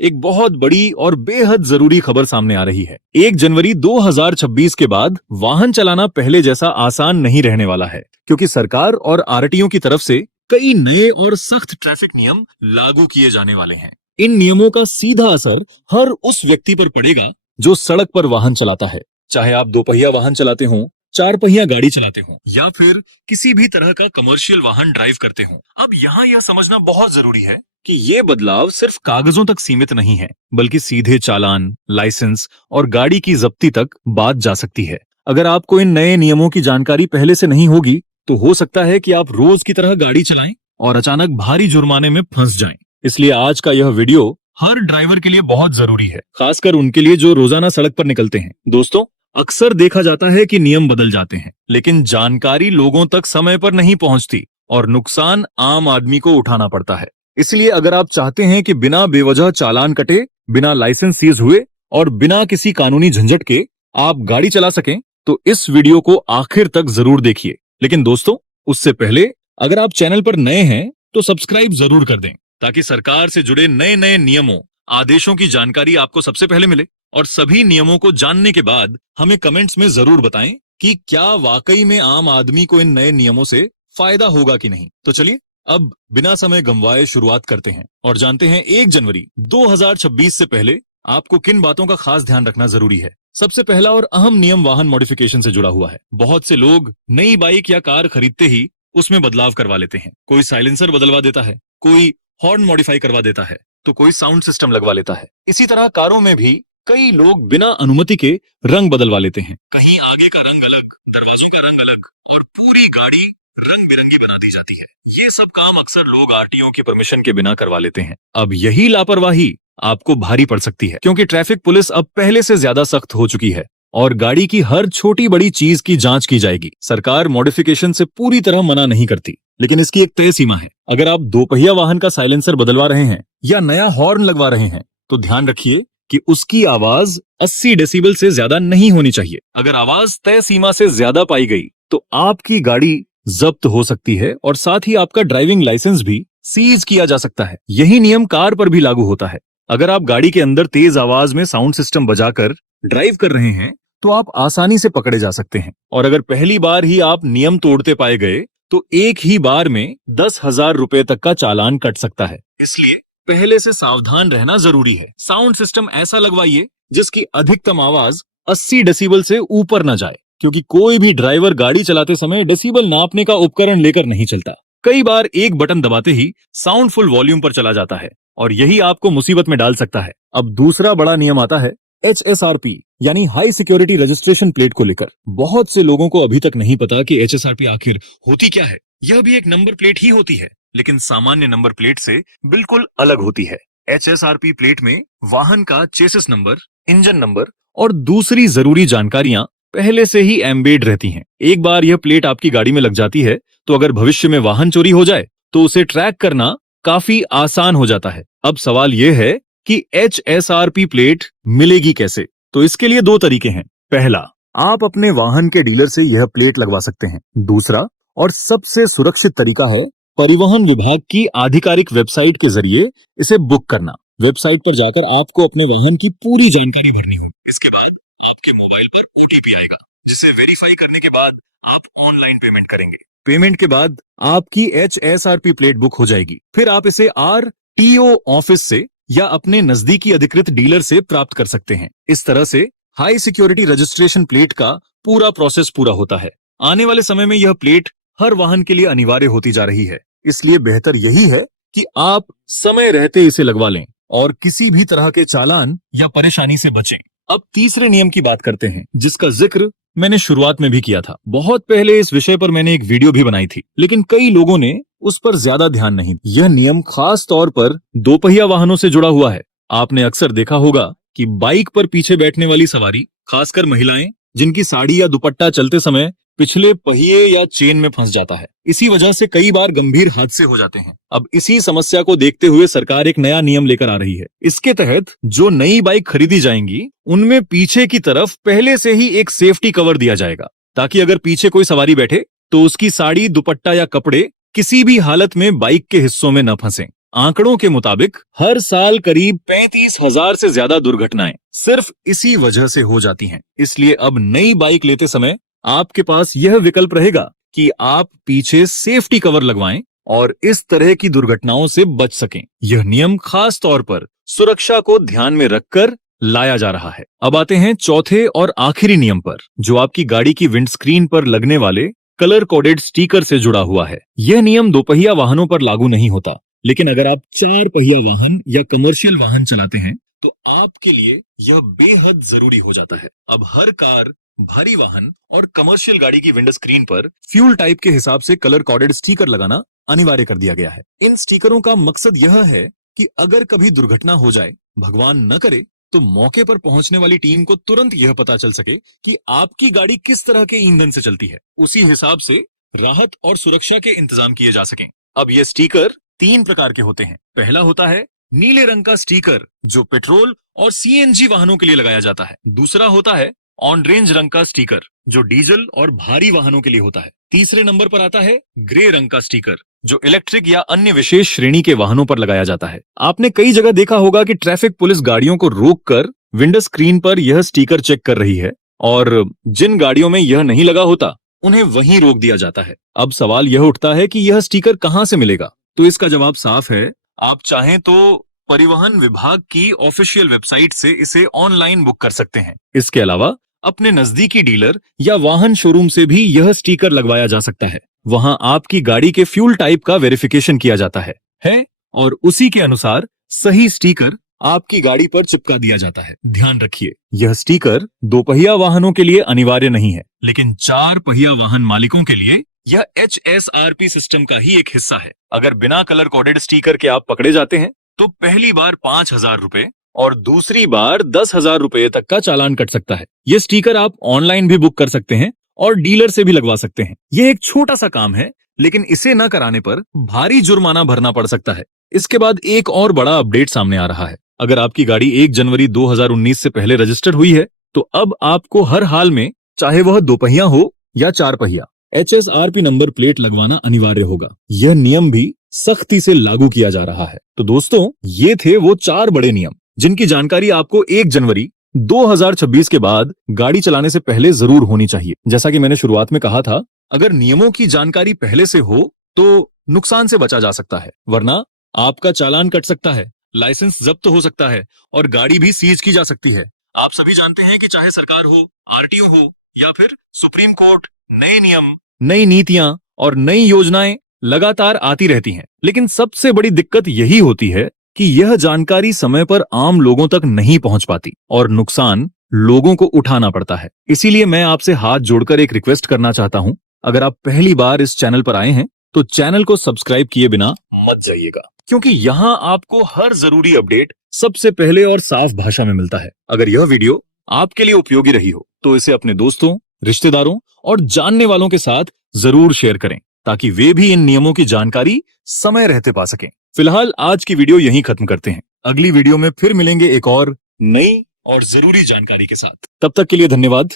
एक बहुत बड़ी और बेहद जरूरी खबर सामने आ रही है। 1 जनवरी 2026 के बाद वाहन चलाना पहले जैसा आसान नहीं रहने वाला है, क्योंकि सरकार और आरटीओ की तरफ से कई नए और सख्त ट्रैफिक नियम लागू किए जाने वाले हैं। इन नियमों का सीधा असर हर उस व्यक्ति पर पड़ेगा जो सड़क पर वाहन चलाता है, चाहे आप दोपहिया वाहन चलाते हो, 4 पहिया गाड़ी चलाते हो या फिर किसी भी तरह का कमर्शियल वाहन ड्राइव करते हो। अब यहाँ यह समझना बहुत जरूरी है कि ये बदलाव सिर्फ कागजों तक सीमित नहीं है, बल्कि सीधे चालान, लाइसेंस और गाड़ी की जब्ती तक बात जा सकती है। अगर आपको इन नए नियमों की जानकारी पहले से नहीं होगी, तो हो सकता है कि आप रोज की तरह गाड़ी चलाएं और अचानक भारी जुर्माने में फंस जाएं। इसलिए आज का यह वीडियो हर ड्राइवर के लिए बहुत जरूरी है, खासकर उनके लिए जो रोजाना सड़क पर निकलते हैं। दोस्तों, अक्सर देखा जाता है कि नियम बदल जाते हैं, लेकिन जानकारी लोगों तक समय पर नहीं पहुंचती और नुकसान आम आदमी को उठाना पड़ता है। इसलिए अगर आप चाहते हैं कि बिना बेवजह चालान कटे, बिना लाइसेंस सीज हुए और बिना किसी कानूनी झंझट के आप गाड़ी चला सकें, तो इस वीडियो को आखिर तक जरूर देखिए। लेकिन दोस्तों, उससे पहले अगर आप चैनल पर नए हैं तो सब्सक्राइब जरूर कर दें, ताकि सरकार से जुड़े नए नए नियमों, आदेशों की जानकारी आपको सबसे पहले मिले। और सभी नियमों को जानने के बाद हमें कमेंट्स में जरूर बताएं कि क्या वाकई में आम आदमी को इन नए नियमों से फायदा होगा कि नहीं। तो चलिए अब बिना समय गंवाए शुरुआत करते हैं और जानते हैं 1 जनवरी 2026 से पहले आपको किन बातों का खास ध्यान रखना जरूरी है। सबसे पहला और अहम नियम वाहन मॉडिफिकेशन से जुड़ा हुआ है। बहुत से लोग नई बाइक या कार खरीदते ही उसमें बदलाव करवा लेते हैं। कोई साइलेंसर बदलवा देता है, कोई हॉर्न मॉडिफाई करवा देता है, तो कोई साउंड सिस्टम लगवा लेता है। इसी तरह कारों में भी कई लोग बिना अनुमति के रंग बदलवा लेते हैं। कहीं आगे का रंग अलग, दरवाजों का रंग अलग और पूरी गाड़ी रंग बिरंगी बना दी जाती है। ये सब काम अक्सर लोग आरटीओ की परमिशन के बिना करवा लेते हैं। अब यही लापरवाही आपको भारी पड़ सकती है, क्योंकि ट्रैफिक पुलिस अब पहले से ज्यादा सख्त हो चुकी है और गाड़ी की हर छोटी बड़ी चीज की जांच की जाएगी। सरकार मॉडिफिकेशन से पूरी तरह मना नहीं करती, लेकिन इसकी एक तय सीमा है। अगर आप दोपहिया वाहन का साइलेंसर बदलवा रहे हैं या नया हॉर्न लगवा रहे हैं, तो ध्यान रखिए कि उसकी आवाज 80 डेसिबल से ज्यादा नहीं होनी चाहिए। अगर आवाज तय सीमा से ज्यादा पाई गई तो आपकी गाड़ी जब्त हो सकती है और साथ ही आपका ड्राइविंग लाइसेंस भी सीज किया जा सकता है। यही नियम कार पर भी लागू होता है। अगर आप गाड़ी के अंदर तेज आवाज में साउंड सिस्टम बजाकर ड्राइव कर रहे हैं, तो आप आसानी से पकड़े जा सकते हैं। और अगर पहली बार ही आप नियम तोड़ते पाए गए, तो एक ही बार में 10,000 रुपए तक का चालान कट सकता है। इसलिए पहले से सावधान रहना जरूरी है। साउंड सिस्टम ऐसा लगवाइए जिसकी अधिकतम आवाज 80 डेसिबल से ऊपर न जाए, क्योंकि कोई भी ड्राइवर गाड़ी चलाते समय डेसिबल नापने का उपकरण लेकर नहीं चलता। कई बार एक बटन दबाते ही साउंड फुल वॉल्यूम पर चला जाता है और यही आपको मुसीबत में डाल सकता है। अब दूसरा बड़ा नियम आता है HSRP, यानी हाई सिक्योरिटी रजिस्ट्रेशन प्लेट को लेकर। बहुत से लोगों को अभी तक नहीं पता कि HSRP आखिर होती क्या है। यह भी एक नंबर प्लेट ही होती है, लेकिन सामान्य नंबर प्लेट से बिल्कुल अलग होती है। HSRP प्लेट में वाहन का चेसिस नंबर, इंजन नंबर और दूसरी जरूरी जानकारियां पहले से ही एम्बेड रहती हैं। एक बार यह प्लेट आपकी गाड़ी में लग जाती है, तो अगर भविष्य में वाहन चोरी हो जाए तो उसे ट्रैक करना काफी आसान हो जाता है। अब सवाल यह है कि HSRP प्लेट मिलेगी कैसे? तो इसके लिए 2 तरीके हैं। पहला, आप अपने वाहन के डीलर से यह प्लेट लगवा सकते हैं। दूसरा और सबसे सुरक्षित तरीका है परिवहन विभाग की आधिकारिक वेबसाइट के जरिए इसे बुक करना। वेबसाइट पर जाकर आपको अपने वाहन की पूरी जानकारी भरनी होगी। इसके बाद आपके मोबाइल पर OTP आएगा, जिसे वेरीफाई करने के बाद आप ऑनलाइन पेमेंट करेंगे। पेमेंट के बाद आपकी HSRP प्लेट बुक हो जाएगी। फिर आप इसे RTO ऑफिस से या अपने नजदीकी अधिकृत डीलर से प्राप्त कर सकते हैं। इस तरह से हाई सिक्योरिटी रजिस्ट्रेशन प्लेट का पूरा प्रोसेस पूरा होता है। आने वाले समय में यह प्लेट हर वाहन के लिए अनिवार्य होती जा रही है। इसलिए बेहतर यही है कि आप समय रहते इसे लगवा लें और किसी भी तरह के चालान या परेशानी से बचें। अब तीसरे नियम की बात करते हैं, जिसका जिक्र मैंने शुरुआत में भी किया था। बहुत पहले इस विषय पर मैंने एक वीडियो भी बनाई थी, लेकिन कई लोगों ने उस पर ज्यादा ध्यान नहीं दिया। यह नियम खास तौर पर दोपहिया वाहनों से जुड़ा हुआ है। आपने अक्सर देखा होगा कि बाइक पर पीछे बैठने वाली सवारी, खासकर महिलाएं, जिनकी साड़ी या दुपट्टा चलते समय पिछले पहिए या चेन में फंस जाता है। इसी वजह से कई बार गंभीर हादसे हो जाते हैं। अब इसी समस्या को देखते हुए सरकार एक नया नियम लेकर आ रही है। इसके तहत जो नई बाइक खरीदी जाएंगी, उनमें पीछे की तरफ पहले से ही एक सेफ्टी कवर दिया जाएगा, ताकि अगर पीछे कोई सवारी बैठे तो उसकी साड़ी, दुपट्टा या कपड़े किसी भी हालत में बाइक के हिस्सों में न फंसें। आंकड़ों के मुताबिक हर साल करीब 35,000 से ज्यादा दुर्घटनाएं सिर्फ इसी वजह से हो जाती हैं। इसलिए अब नई बाइक लेते समय आपके पास यह विकल्प रहेगा कि आप पीछे सेफ्टी कवर लगवाएं और इस तरह की दुर्घटनाओं से बच सकें। यह नियम खास तौर पर सुरक्षा को ध्यान में रखकर लाया जा रहा है। अब आते हैं चौथे और आखिरी नियम पर, जो आपकी गाड़ी की विंडस्क्रीन पर लगने वाले कलर कोडेड स्टिकर से जुड़ा हुआ है। यह नियम दोपहिया वाहनों पर लागू नहीं होता, लेकिन अगर आप 4 पहिया वाहन या कमर्शियल वाहन चलाते हैं तो आपके लिए यह बेहद जरूरी हो जाता है। अब हर कार, भारी वाहन और कमर्शियल गाड़ी की विंडो स्क्रीन पर फ्यूल टाइप के हिसाब से कलर कोडेड स्टिकर लगाना अनिवार्य कर दिया गया है। इन स्टिकरों का मकसद यह है कि अगर कभी दुर्घटना हो जाए, भगवान न करे, तो मौके पर पहुंचने वाली टीम को तुरंत यह पता चल सके कि आपकी गाड़ी किस तरह के ईंधन से चलती है। उसी हिसाब से राहत और सुरक्षा के इंतजाम किए जा सकें। अब ये स्टिकर 3 प्रकार के होते हैं। पहला होता है नीले रंग का स्टिकर, जो पेट्रोल और सीएनजी वाहनों के लिए लगाया जाता है। दूसरा होता है ऑन रेंज रंग का स्टिकर, जो डीजल और भारी वाहनों के लिए होता है। तीसरे नंबर पर आता है ग्रे रंग का स्टिकर, जो इलेक्ट्रिक या अन्य विशेष श्रेणी के वाहनों पर लगाया जाता है। आपने कई जगह देखा होगा कि ट्रैफिक पुलिस गाड़ियों को रोककर विंडो स्क्रीन पर यह स्टिकर चेक कर रही है, और जिन गाड़ियों में यह नहीं लगा होता उन्हें वहीं रोक दिया जाता है। अब सवाल यह उठता है कि यह स्टिकर कहां से मिलेगा? तो इसका जवाब साफ है। आप चाहें तो परिवहन विभाग की ऑफिशियल वेबसाइट से इसे ऑनलाइन बुक कर सकते हैं। इसके अलावा अपने नजदीकी डीलर या वाहन शोरूम से भी यह स्टिकर लगवाया जा सकता है। वहां आपकी गाड़ी के फ्यूल टाइप का वेरिफिकेशन किया जाता है और उसी के अनुसार सही स्टिकर आपकी गाड़ी पर चिपका दिया जाता है। ध्यान रखिए, यह स्टिकर दोपहिया वाहनों के लिए अनिवार्य नहीं है, लेकिन 4 पहिया वाहन मालिकों के लिए यह HSRP सिस्टम का ही एक हिस्सा है। अगर बिना कलर कोडेड स्टिकर के आप पकड़े जाते हैं तो पहली बार 5,000 रुपए और दूसरी बार 10,000 रुपए तक का चालान कट सकता है। ये स्टिकर आप ऑनलाइन भी बुक कर सकते हैं और डीलर से भी लगवा सकते हैं। यह एक छोटा सा काम है, लेकिन इसे न कराने पर भारी जुर्माना भरना पड़ सकता है। इसके बाद एक और बड़ा अपडेट सामने आ रहा है। अगर आपकी गाड़ी 1 जनवरी 2019 से पहले रजिस्टर्ड हुई है तो अब आपको हर हाल में, चाहे वह 2 पहिया हो या 4 पहिया, HSRP नंबर प्लेट लगवाना अनिवार्य होगा। यह नियम भी सख्ती से लागू किया जा रहा है। तो दोस्तों, ये थे वो 4 बड़े नियम जिनकी जानकारी आपको 1 जनवरी 2026 के बाद गाड़ी चलाने से पहले जरूर होनी चाहिए। जैसा कि मैंने शुरुआत में कहा था, अगर नियमों की जानकारी पहले से हो तो नुकसान से बचा जा सकता है, वरना आपका चालान कट सकता है, लाइसेंस जब्त हो सकता है और गाड़ी भी सीज की जा सकती है। आप सभी जानते हैं कि चाहे सरकार हो, RTO हो या फिर सुप्रीम कोर्ट, नए नियम, नई नीतियां और नई योजनाएं लगातार आती रहती हैं, लेकिन सबसे बड़ी दिक्कत यही होती है कि यह जानकारी समय पर आम लोगों तक नहीं पहुंच पाती और नुकसान लोगों को उठाना पड़ता है। इसीलिए मैं आपसे हाथ जोड़कर एक रिक्वेस्ट करना चाहता हूं, अगर आप पहली बार इस चैनल पर आए हैं तो चैनल को सब्सक्राइब किए बिना मत जाइएगा, क्योंकि यहाँ आपको हर जरूरी अपडेट सबसे पहले और साफ भाषा में मिलता है। अगर यह वीडियो आपके लिए उपयोगी रही हो तो इसे अपने दोस्तों, रिश्तेदारों और जानने वालों के साथ जरूर शेयर करें, ताकि वे भी इन नियमों की जानकारी समय रहते पा सकें। फिलहाल आज की वीडियो यहीं खत्म करते हैं। अगली वीडियो में फिर मिलेंगे एक और नई और जरूरी जानकारी के साथ। तब तक के लिए धन्यवाद।